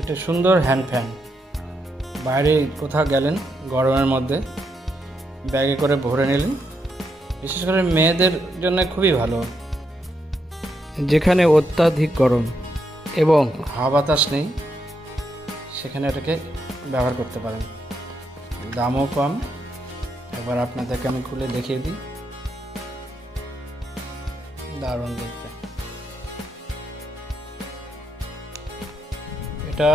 একটা সুন্দর hand fan. বাইরে কোথাও গেলেন গরমের মধ্যে ব্যাগে করে ভরে নিলেন, বিশেষ করে মেয়েদের জন্য খুবই ভালো। যেখানে অত্যাধিক গরম এবং হাওয়া বাতাস নেই সেখানে এটাকে ব্যবহার করতে পারেন। দামও কম। এবার আপনাদেরকে আমি খুলে দেখিয়ে দিই। দারুণ দেখতে। এটা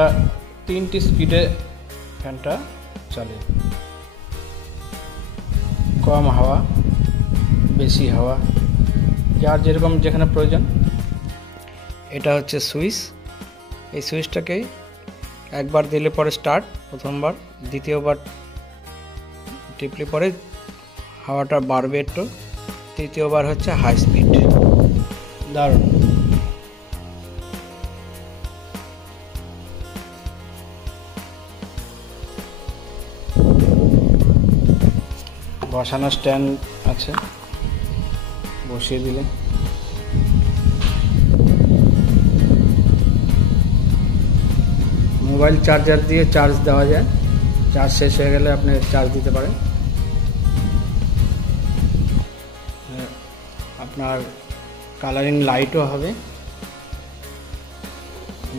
3টি স্পিডে ফ্যানটা চলে। কম হাওয়া, বেশি হাওয়া, যার যেরকম যেখানে প্রয়োজন। এটা হচ্ছে সুইচ। এই সুইচটাকে একবার দিলে পরে স্টার্ট, প্রথমবার, দ্বিতীয়বার টিপলে পরে হাওয়াটা বাড়বে একটু, তৃতীয়বার হচ্ছে হাই স্পিড। দারুণ। বসানো স্ট্যান্ড আছে, বসিয়ে দিলে। মোবাইল চার্জার দিয়ে চার্জ দেওয়া যায়, চার্জ শেষ হয়ে গেলে আপনি চার্জ দিতে পারেন। আপনার কালারিং লাইটও হবে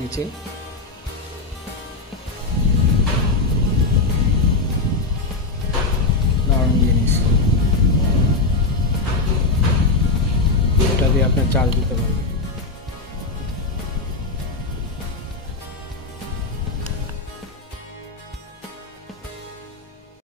নিচে। দারুণ জিনিস। এটা দিয়ে আপনি চার্জ দিতে পারবেন।